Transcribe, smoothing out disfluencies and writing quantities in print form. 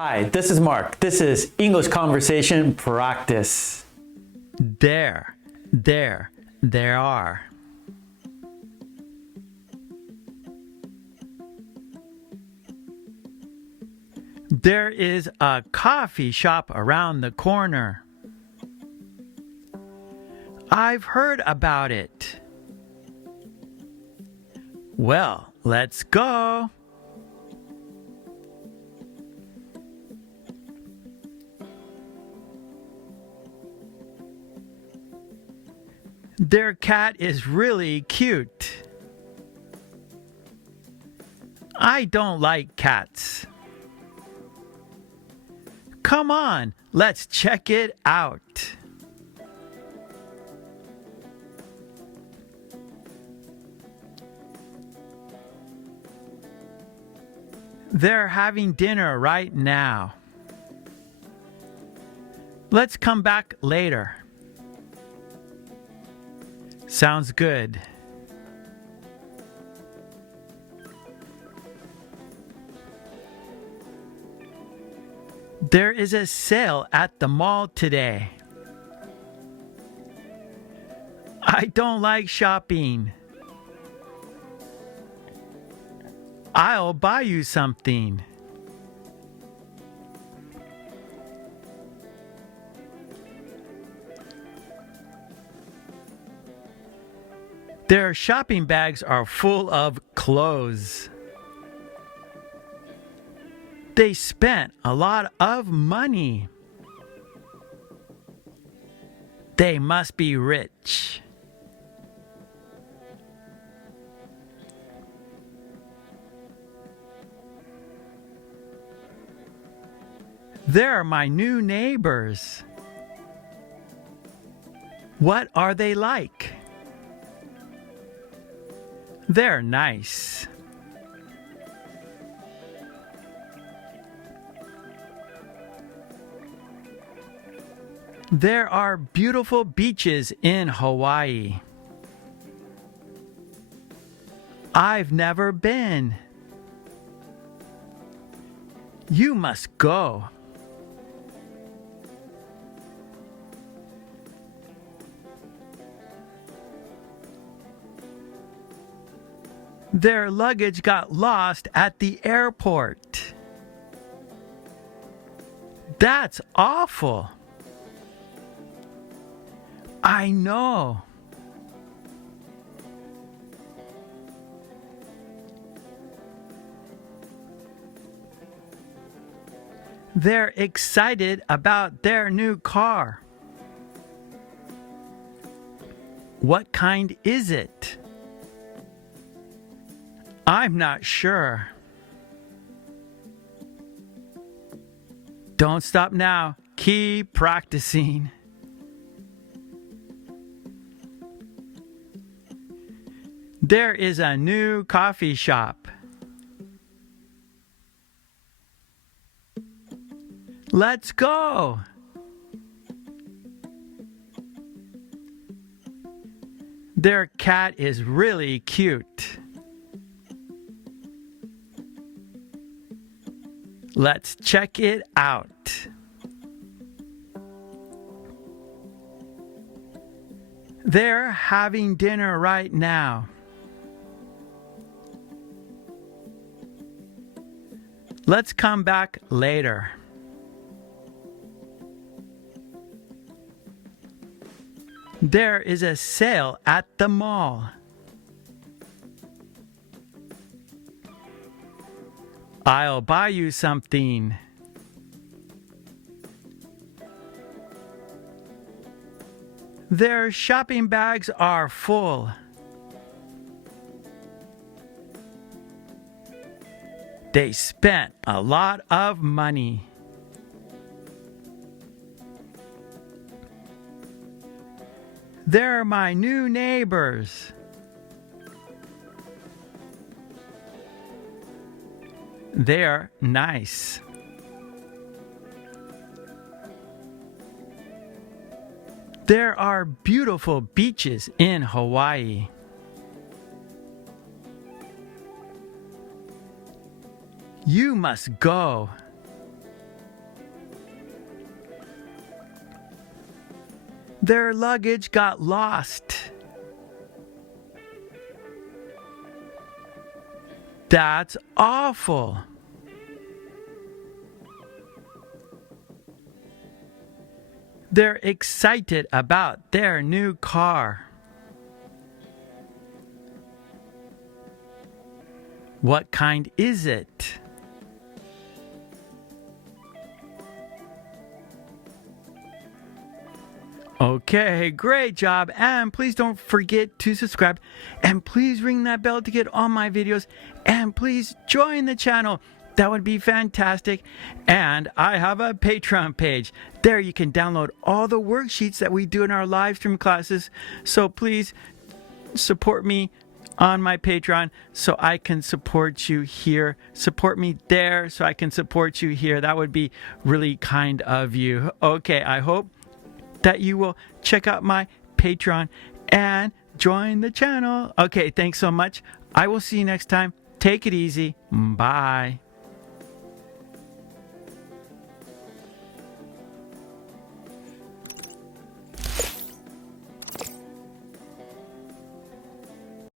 Hi, this is Mark. This is English Conversation Practice. There are. There is a coffee shop around the corner. I've heard about it. Well, let's go. Their cat is really cute. I don't like cats. Come on, let's check it out. They're having dinner right now. Let's come back later. Sounds good. There is a sale at the mall today. I don't like shopping. I'll buy you something. Their shopping bags are full of clothes. They spent a lot of money. They must be rich. They're my new neighbors. What are they like? They're nice. There are beautiful beaches in Hawaii. I've never been. You must go. Their luggage got lost at the airport. That's awful. I know. They're excited about their new car. What kind is it? I'm not sure. Don't stop now. Keep practicing. There is a new coffee shop. Let's go. Their cat is really cute. Let's check it out. They're having dinner right now. Let's come back later. There is a sale at the mall. I'll buy you something. Their shopping bags are full. They spent a lot of money. They're my new neighbors. They're nice. There are beautiful beaches in Hawaii. You must go. Their luggage got lost. That's awful. They're excited about their new car. What kind is it? Okay, great job. And please don't forget to subscribe. And please ring that bell to get all my videos. And please join the channel. That would be fantastic. And I have a Patreon page. There you can download all the worksheets that we do in our live stream classes. So please support me on my Patreon so I can support you here. Support me there so I can support you here. That would be really kind of you. Okay, I hope that you will check out my Patreon and join the channel. Okay, thanks so much. I will see you next time. Take it easy. Bye.